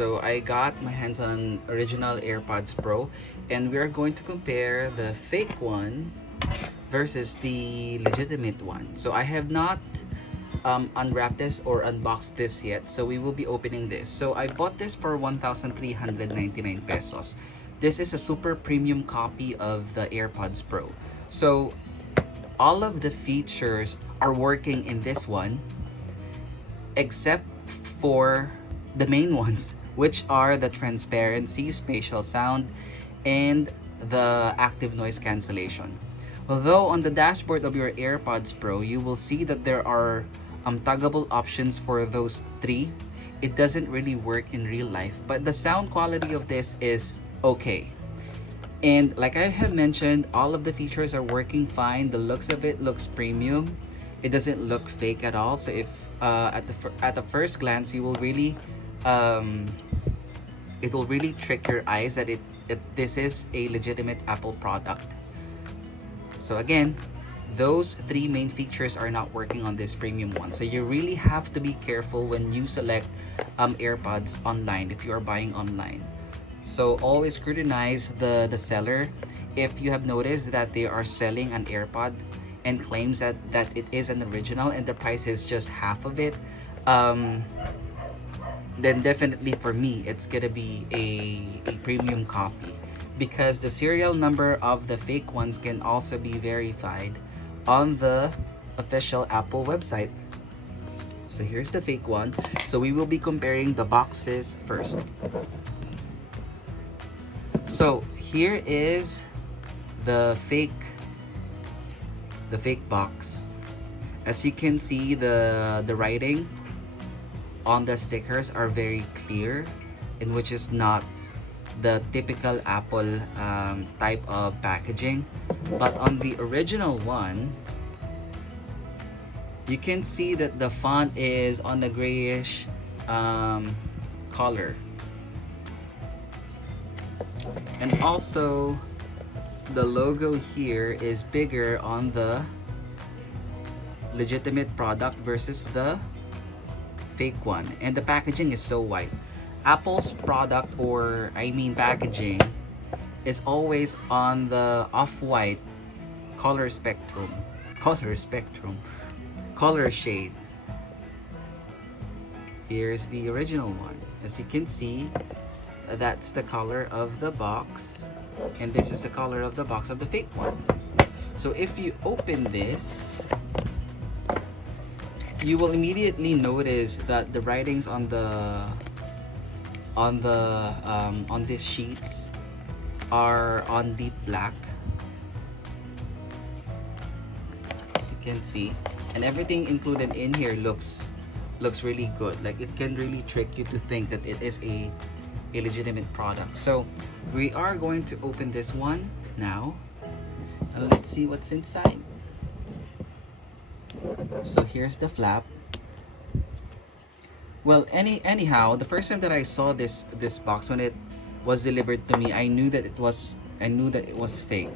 So I got my hands on original AirPods Pro, and we are going to compare the fake one versus the legitimate one. So I have not unwrapped this or unboxed this yet, so we will be opening this. So I bought this for 1,399 pesos. This is a super premium copy of the AirPods Pro. So all of the features are working in this one except for the main ones, which are the transparency, spatial sound, and the active noise cancellation. Although on the dashboard of your AirPods Pro, you will see that there are toggable options for those three. It doesn't really work in real life, but the sound quality of this is okay. And like I have mentioned, all of the features are working fine. The looks of it looks premium. It doesn't look fake at all. So if at the first glance, you will really it will really trick your eyes that this is a legitimate Apple product. So again, those three main features are not working on this premium one. So you really have to be careful when you select AirPods online if you are buying online. So always scrutinize the seller. If you have noticed that they are selling an AirPod and claims that it is an original and the price is just half of it, then definitely for me it's gonna be a premium copy, because the serial number of the fake ones can also be verified on the official Apple website. So here's the fake one. So we will be comparing the boxes first. So here is the fake box. As you can see, the writing on the stickers are very clear, and which is not the typical Apple type of packaging. But on the original one, you can see that the font is on a grayish color, and also the logo here is bigger on the legitimate product versus the fake one, and the packaging is so white. Apple's product, or I mean packaging, is always on the off-white color shade. Here's the original one. As you can see, that's the color of the box, and this is the color of the box of the fake one. So if you open this, you will immediately notice that the writings on these sheets are on deep black, as you can see, and everything included in here looks really good. Like, it can really trick you to think that it is a legitimate product. So we are going to open this one now, and let's see what's inside. So here's the flap. Well, anyhow, the first time that I saw this box, when it was delivered to me, I knew that it was fake.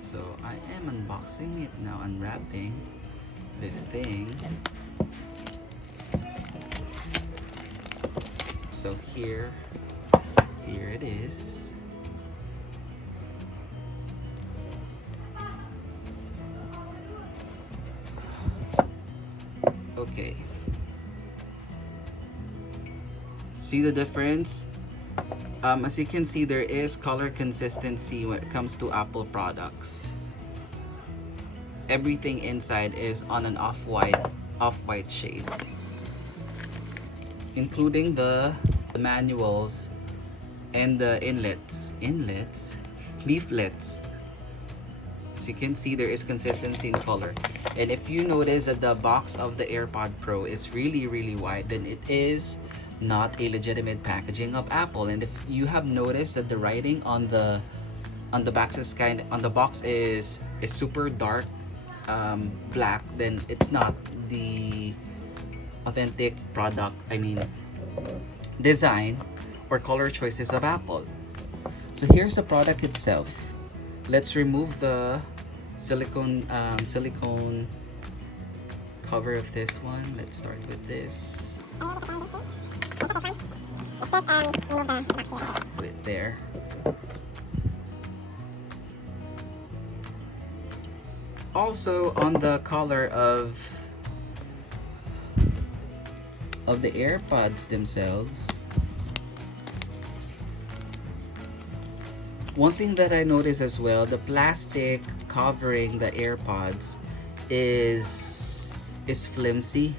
So I am unboxing it now, unwrapping this thing. So here it is. Okay. See the difference? As you can see, there is color consistency when it comes to Apple products. Everything inside is on an off-white shade, including the manuals and the leaflets. As you can see, there is consistency in color. And if you notice that the box of the AirPod Pro is really white, then it is not a legitimate packaging of Apple. And if you have noticed that the writing on the box is super dark black, then it's not the authentic product, I mean design or color choices of Apple. So here's the product itself. Let's remove the silicone cover of this one. Let's start with this. Put it there. Also, on the collar of the AirPods themselves, one thing that I noticed as well, the plastic covering the AirPods is flimsy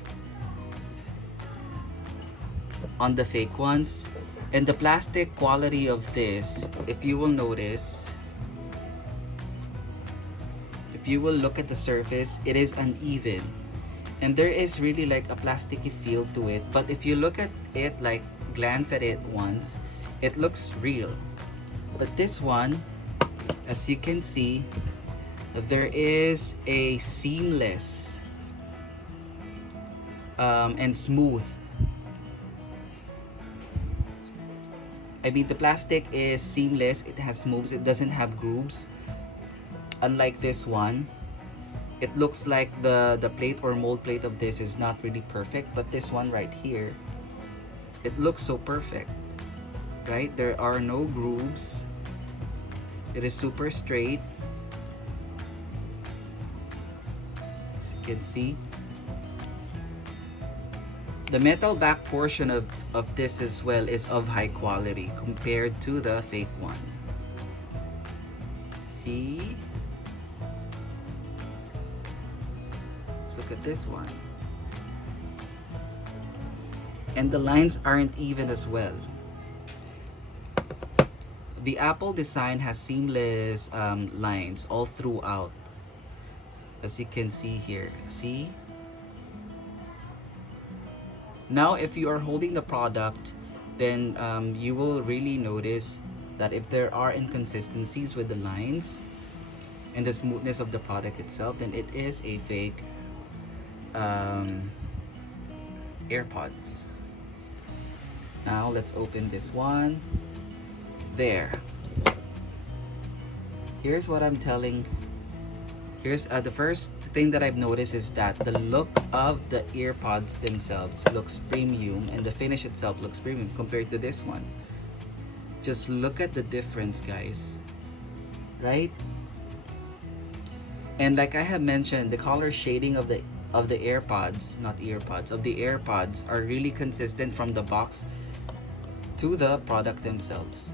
on the fake ones, and the plastic quality of this, if you will notice, if you will look at the surface, it is uneven and there is really like a plasticky feel to it. But if you look at it, like glance at it once, it looks real. But this one, as you can see, there is a seamless and smooth. I mean, the plastic is seamless, it has moves, it doesn't have grooves. Unlike this one, it looks like the plate or mold plate of this is not really perfect, but this one right here, it looks so perfect, right? There are no grooves. It is super straight, as you can see. The metal back portion of this as well is of high quality compared to the fake one. See? Let's look at this one. And the lines aren't even as well. The Apple design has seamless lines all throughout, as you can see here. See? Now, if you are holding the product, then you will really notice that if there are inconsistencies with the lines and the smoothness of the product itself, then it is a fake AirPods. Now, let's open this one. There. Here's what I'm telling. Here's the first thing that I've noticed is that the look of the AirPods themselves looks premium and the finish itself looks premium compared to this one. Just look at the difference, guys. Right? And like I have mentioned, the color shading of the AirPods, not earpods, of the AirPods are really consistent from the box to the product themselves.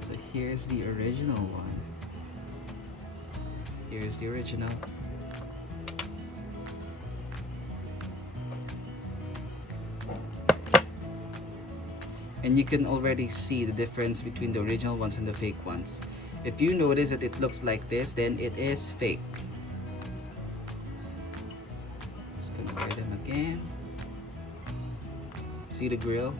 So here's the original one. Here's the original. And you can already see the difference between the original ones and the fake ones. If you notice that it looks like this, then it is fake. Let's compare them again. See the grill?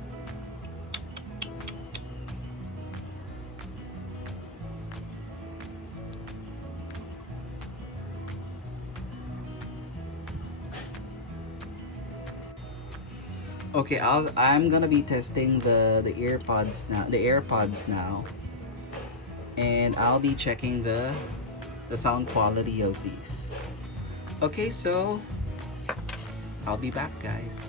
Okay, I'm gonna be testing the AirPods now, and I'll be checking the sound quality of these. Okay, so I'll be back, guys.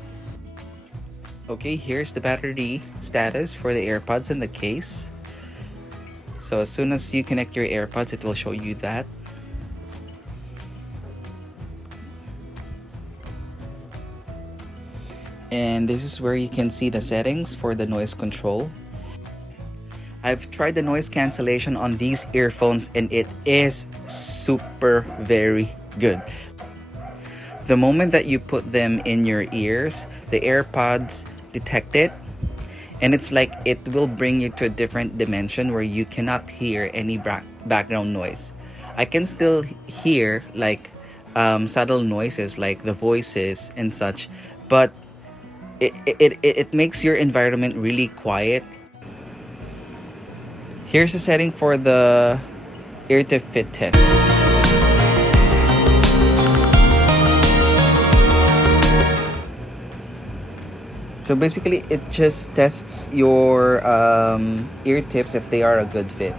Okay, here's the battery status for the AirPods in the case. So as soon as you connect your AirPods, it will show you that. And this is where you can see the settings for the noise control. I've tried the noise cancellation on these earphones and it is super very good. The moment that you put them in your ears, the AirPods detect it, and it's like it will bring you to a different dimension where you cannot hear any background noise. I can still hear like subtle noises like the voices and such, but it makes your environment really quiet. Here's the setting for the ear tip fit test. So basically it just tests your ear tips if they are a good fit.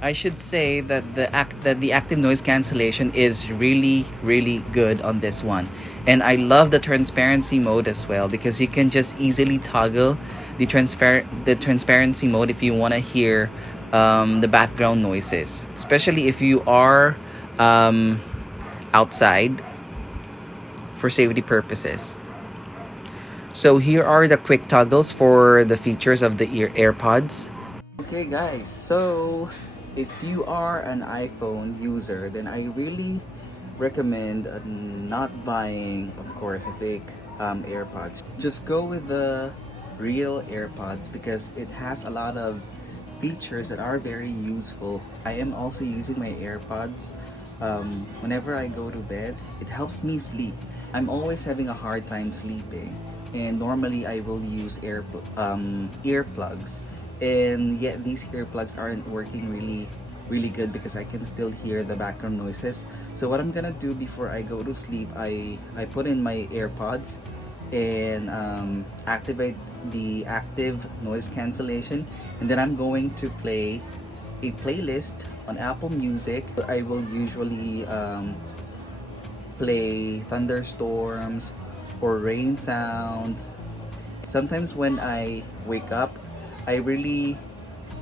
I should say that the active noise cancellation is really good on this one. And I love the transparency mode as well, because you can just easily toggle the transparency mode if you want to hear the background noises, especially if you are um, outside for safety purposes. So here are the quick toggles for the features of the AirPods. Okay guys, so if you are an iPhone user, then I really recommend not buying, of course, a fake AirPods. Just go with the real AirPods because it has a lot of features that are very useful. I am also using my AirPods whenever I go to bed. It helps me sleep. I'm always having a hard time sleeping, and normally I will use earplugs, and yet these earplugs aren't working really good because I can still hear the background noises. So what I'm gonna do before I go to sleep, I put in my AirPods and activate the active noise cancellation, and then I'm going to play a playlist on Apple Music. I will usually play thunderstorms or rain sounds. Sometimes when I wake up, I really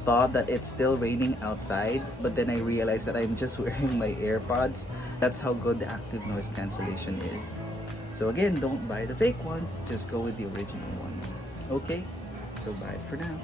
thought that it's still raining outside, but then I realized that I'm just wearing my AirPods. That's how good the active noise cancellation is. So again, don't buy the fake ones, just go with the original ones. Okay, so bye for now.